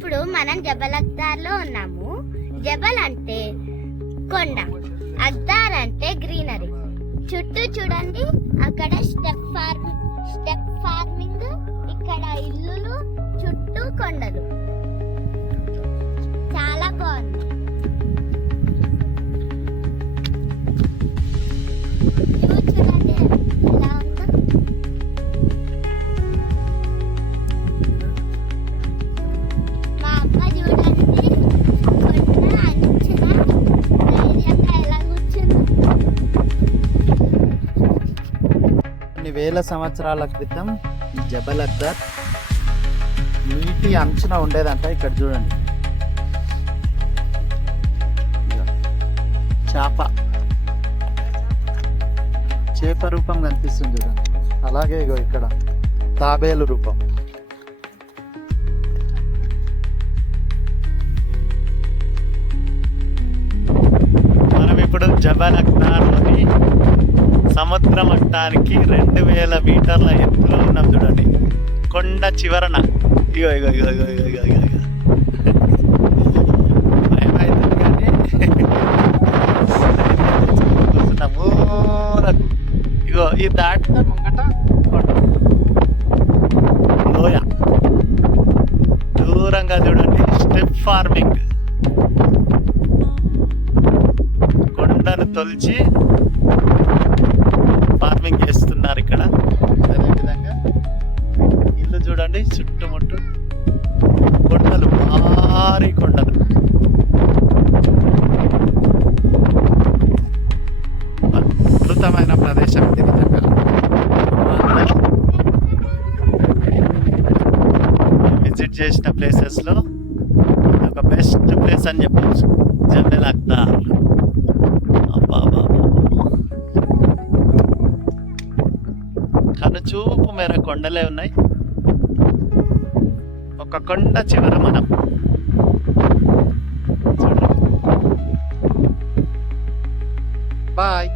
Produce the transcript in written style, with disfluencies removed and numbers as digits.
ఇప్పుడు మనం జబల్ అక్తార్ లో ఉన్నాము. జబల్ అంటే కొండ, అక్తార్ అంటే గ్రీనరీ. చుట్టూ చూడండి, అక్కడ స్టెప్ ఫార్మింగ్, ఇక్కడ ఇల్లులు, చుట్టూ కొండలు. చాలా బాగుంది. చూడండి ఎలా ఉందో. మా అమ్మ చూడండి కొండ అంచున ధైర్యంగా ఎలా కూర్చుందో. కొన్ని వేల సంవత్సరాల క్రితం ఈ జబల్ అక్తార్ నీటి అంచున ఉండేదంట. ఇక్కడ చూడండి, చేప రూపం కనిపిస్తుంది చూడండి. అలాగే ఇగో ఇక్కడ తాబేలు రూపం. మనం ఇప్పుడు జబల్ అక్తార్లోని సముద్ర మట్టానికి 2000 మీటర్ల ఎత్తులో ఉన్నాం చూడండి. కొండ చివరన ఇగో ఇగో ఇగో ఇగో ఇగో ఇగో ఇగో భయమవుతుంది కానీ కూర్చున్నాము. ఇగో ఈ దాటితే ముంగట కొండ, లోయ. దూరంగా చూడండి స్టెప్ ఫార్మింగ్, కొండను తొలిచి ఫార్మింగ్ చేస్తున్నారు ఇక్కడ. అదేవిధంగా ఇల్లు చూడండి, చుట్టుముట్టు కొండలు, భారీ కొండలు. అద్భుతమైన ప్రదేశం ఇది నిజంగా. విజిట్ చేసిన ప్లేసెస్లో ఒక బెస్ట్ ప్లేస్ అని చెప్పచ్చు జబల్ అక్తార్. కనుచూపు మేర కొండలే ఉన్నాయి. ఒక కొండ చివర మనం చూడండి. బాయ్.